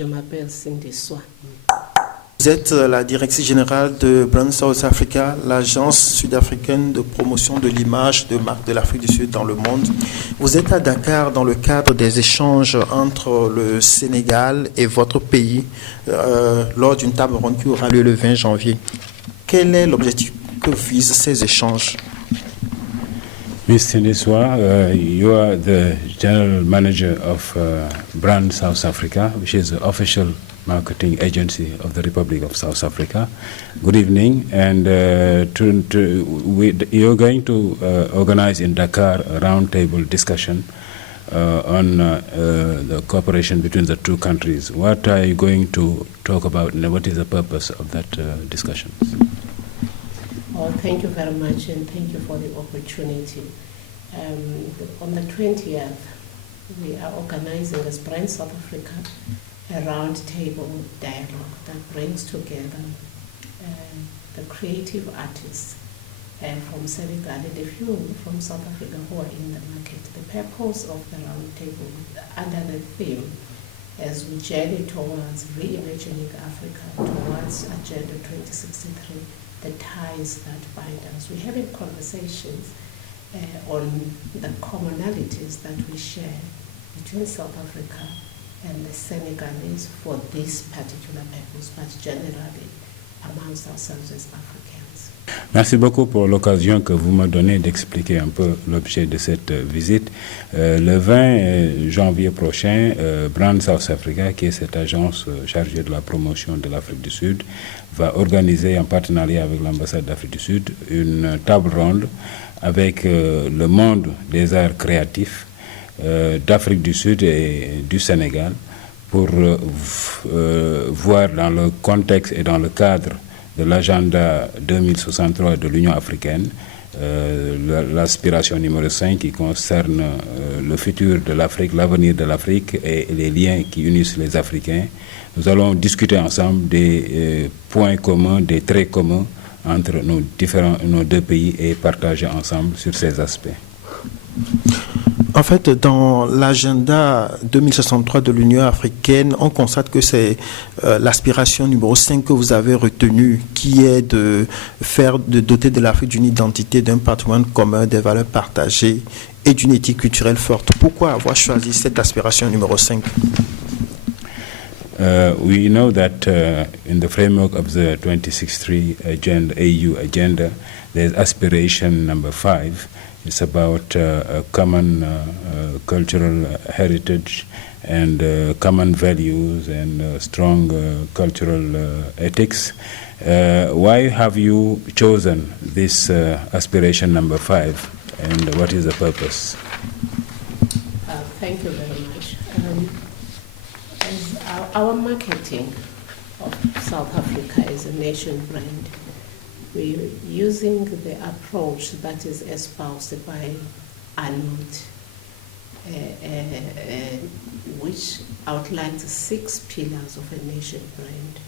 Je m'appelle Cindy Swan. Vous êtes la directrice générale de Brand South Africa, l'agence sud-africaine de promotion de l'image de marque de l'Afrique du Sud dans le monde. Vous êtes à Dakar dans le cadre des échanges entre le Sénégal et votre pays lors d'une table ronde qui aura lieu le 20 janvier. Quel est l'objectif que visent ces échanges? Ms. Cindy Swan, you are the General Manager of Brand South Africa, which is the official marketing agency of the Republic of South Africa. Good evening, and you're going to organize in Dakar a roundtable discussion on the cooperation between the two countries. What are you going to talk about, and what is the purpose of that discussion? Well, thank you very much, and thank you for the opportunity. On the 20th, we are organizing as Brand South Africa a roundtable dialogue that brings together the creative artists from Senegal and a few from South Africa who are in the market. The purpose of the roundtable under the theme as we journey towards reimagining Africa towards Agenda 2063, the ties that bind us. We're having conversations on the commonalities that we share between South Africa and the Senegalese for this particular purpose, but generally amongst ourselves as Africans. Merci beaucoup pour l'occasion que vous me donnez d'expliquer un peu l'objet de cette visite. Le 20 janvier prochain, Brand South Africa, qui est cette agence chargée de la promotion de l'Afrique du Sud, va organiser en partenariat avec l'ambassade d'Afrique du Sud une table ronde avec le monde des arts créatifs d'Afrique du Sud et du Sénégal pour voir dans le contexte et dans le cadre de l'agenda 2063 de l'Union africaine, l'aspiration numéro 5 qui concerne le futur de l'Afrique, l'avenir de l'Afrique et les liens qui unissent les Africains. Nous allons discuter ensemble des points communs, des traits communs entre nos deux pays et partager ensemble sur ces aspects. En fait, dans l'agenda 2063 de l'Union africaine, on constate que c'est l'aspiration numéro 5 que vous avez retenue, qui est de doter de l'Afrique d'une identité, d'un patrimoine commun, des valeurs partagées et d'une éthique culturelle forte. Pourquoi avoir choisi cette aspiration numéro 5? We know that in the framework of the 2063 agenda, AU agenda, there's aspiration number 5. It's about a common cultural heritage and common values and strong cultural ethics. Why have you chosen this aspiration number 5, and what is the purpose? Thank you very much. As our marketing of South Africa is a nation brand, we're using the approach that is espoused by Arnold, which outlines 6 pillars of a nation brand.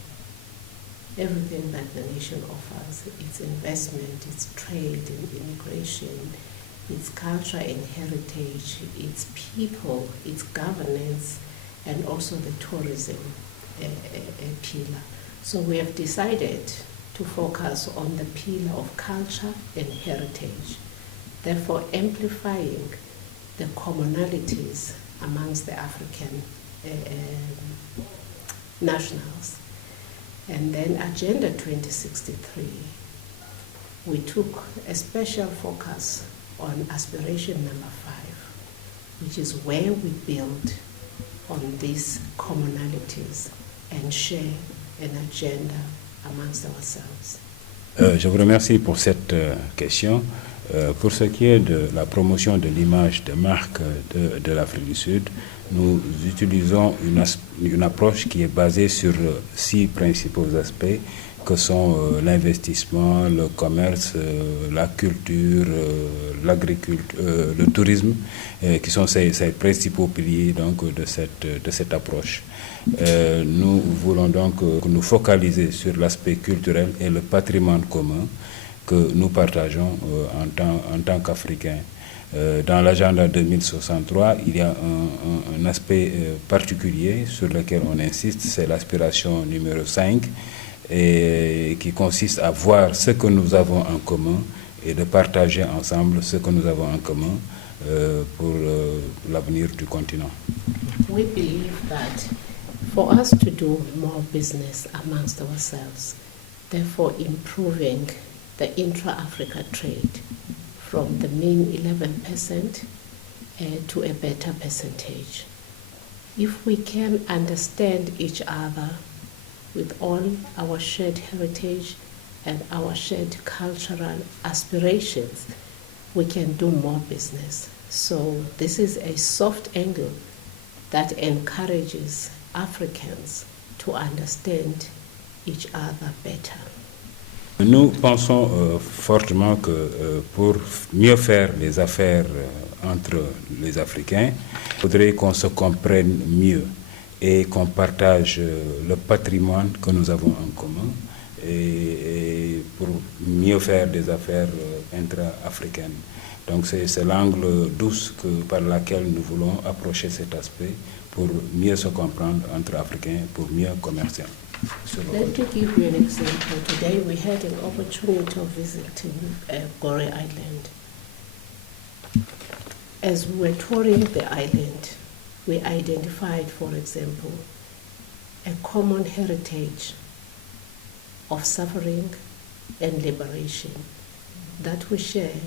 Everything that the nation offers, its investment, its trade and immigration, its culture and heritage, its people, its governance, and also the tourism pillar. So we have decided to focus on the pillar of culture and heritage, therefore amplifying the commonalities amongst the African nationals. And then Agenda 2063, we took a special focus on aspiration number 5, which is where we build on these commonalities and share an agenda amongst ourselves. Je vous remercie pour cette question. Pour ce qui est de la promotion de l'image de marque de l'Afrique du Sud, nous utilisons une approche qui est basée sur 6 principaux aspects que sont l'investissement, le commerce, la culture, l'agriculture, le tourisme, qui sont ces principaux piliers donc, de cette approche. Nous voulons donc nous focaliser sur l'aspect culturel et le patrimoine commun que nous partageons en tant qu'Africains. Dans l'agenda 2063, il y a un aspect particulier sur lequel on insiste, c'est l'aspiration numéro 5, et qui consiste à voir ce que nous avons en commun et de partager ensemble ce que nous avons en commun pour l'avenir du continent. We believe that for us to do more business amongst ourselves, therefore improving the intra-Africa trade from the mean 11% to a better percentage. If we can understand each other with all our shared heritage and our shared cultural aspirations, we can do more business. So this is a soft angle that encourages Africans to understand each other better. Nous pensons fortement que pour mieux faire les affaires entre les Africains, il faudrait qu'on se comprenne mieux et qu'on partage le patrimoine que nous avons en commun et pour mieux faire des affaires intra-africaines. Donc c'est l'angle douce par lequel nous voulons approcher cet aspect pour mieux se comprendre entre Africains, pour mieux commercer. Let me give you an example. Today we had an opportunity of visiting Gore Island. As we were touring the island, we identified, for example, a common heritage of suffering and liberation that we share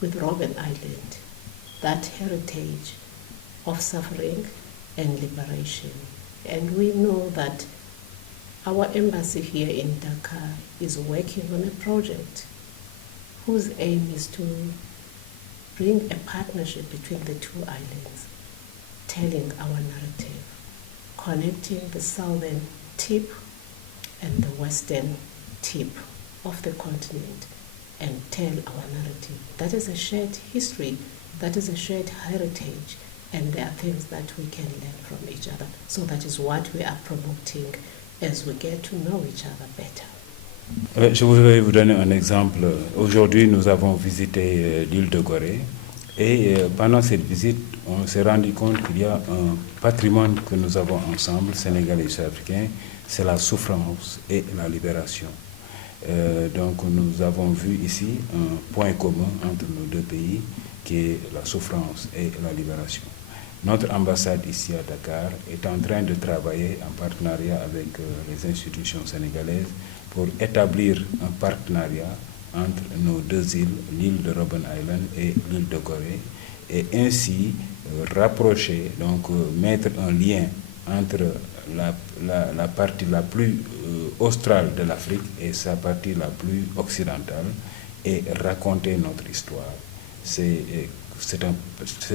with Robben Island, that heritage of suffering and liberation. And we know that our embassy here in Dakar is working on a project whose aim is to bring a partnership between the two islands, telling our narrative, connecting the southern tip and the western tip of the continent, and tell our narrative. That is a shared history, that is a shared heritage, and there are things that we can learn from each other. So that is what we are promoting as we get to know each other better. Je voudrais vous donner un exemple. Aujourd'hui, nous avons visité l'île de Gorée et pendant cette visite, on s'est rendu compte qu'il y a un patrimoine que nous avons ensemble, sénégalais et sud-africains, c'est la souffrance et la libération. Donc nous avons vu ici un point commun entre nos deux pays qui est la souffrance et la libération. Notre ambassade ici à Dakar est en train de travailler en partenariat avec les institutions sénégalaises pour établir un partenariat entre nos deux îles, l'île de Robben Island et l'île de Gorée, et ainsi rapprocher, donc mettre un lien entre la partie la plus australe de l'Afrique et sa partie la plus occidentale et raconter notre histoire. C'est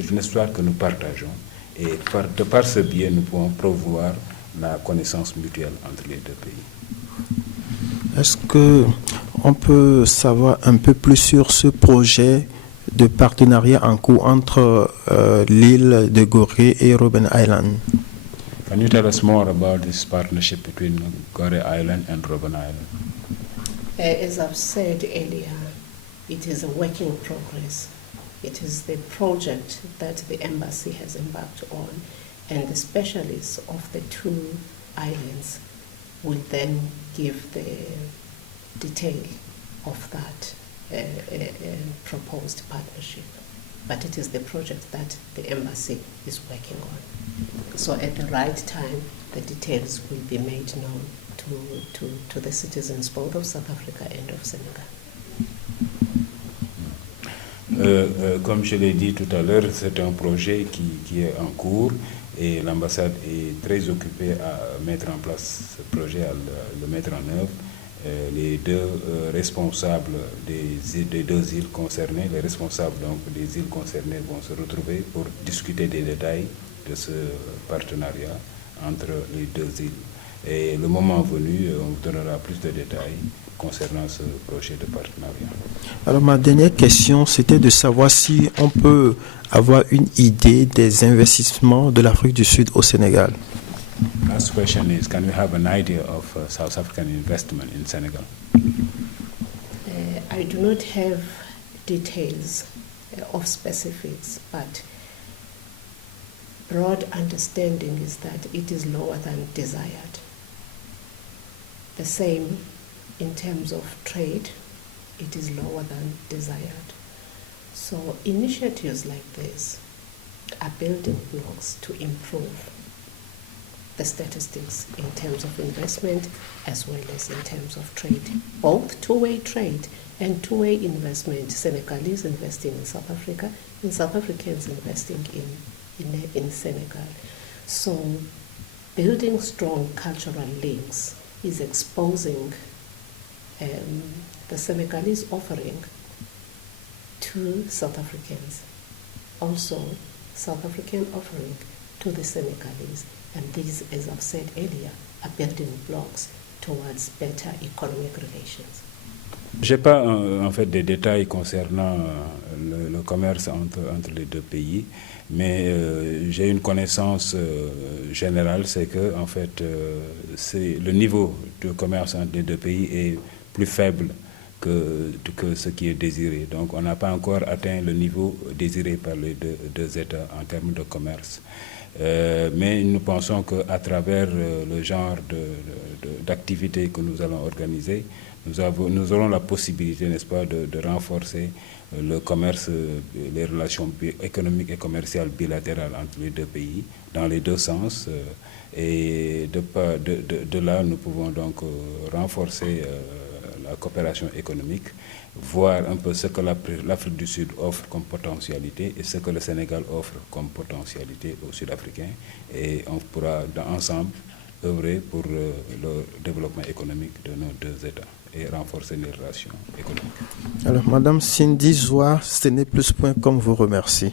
une histoire que nous partageons et de par ce biais, nous pouvons promouvoir la connaissance mutuelle entre les deux pays. Est-ce qu'on peut savoir un peu plus sur ce projet de partenariat en cours entre l'île de Gorée et Robben Island? Can you tell us more about this partnership between Gorée Island and Robben Island? As I've said earlier, it is a work in progress. It is the project that the embassy has embarked on, and the specialists of the two islands will then give the detail of that proposed partnership. But it is the project that the embassy is working on. So at the right time, the details will be made known to the citizens both of South Africa and of Senegal. Comme je l'ai dit tout à l'heure, c'est un projet qui est en cours et l'ambassade est très occupée à mettre en place ce projet, à le mettre en œuvre. Les deux responsables des deux îles concernées, les responsables donc des îles concernées vont se retrouver pour discuter des détails de ce partenariat entre les deux îles. Et le moment venu, on vous donnera plus de détails concernant ce projet de partenariat. Alors ma dernière question, c'était de savoir si on peut avoir une idée des investissements de l'Afrique du Sud au Sénégal. Last question is, can we have an idea of South African investment in Senegal? I do not have details of specifics, but broad understanding is that it is lower than desired. The same in terms of trade, it is lower than desired. So initiatives like this are building blocks to improve the statistics in terms of investment as well as in terms of trade, both two-way trade and two-way investment. Senegalese investing in South Africa and South Africans investing in Senegal. So building strong cultural links is exposing the Senegalese offering to South Africans, also South African offering to the Senegalese. And these, as I've said earlier, are building blocks towards better economic relations. Je n'ai pas en fait des détails concernant le commerce entre les deux pays, mais j'ai une connaissance générale, c'est que en fait le niveau de commerce entre les deux pays est plus faible que ce qui est désiré. Donc on n'a pas encore atteint le niveau désiré par les deux États en termes de commerce. Mais nous pensons qu'à travers le genre d'activités que nous allons organiser, nous aurons la possibilité, n'est-ce pas, de renforcer le commerce, les relations économiques et commerciales bilatérales entre les deux pays, dans les deux sens. Et de là, nous pouvons donc renforcer la coopération économique, voir un peu ce que l'Afrique du Sud offre comme potentialité et ce que le Sénégal offre comme potentialité aux Sud-Africains. Et on pourra ensemble œuvrer pour le développement économique de nos deux États et renforcer les relations économiques. Alors, Madame Cindy Zoua, CNePlus.com vous remercie.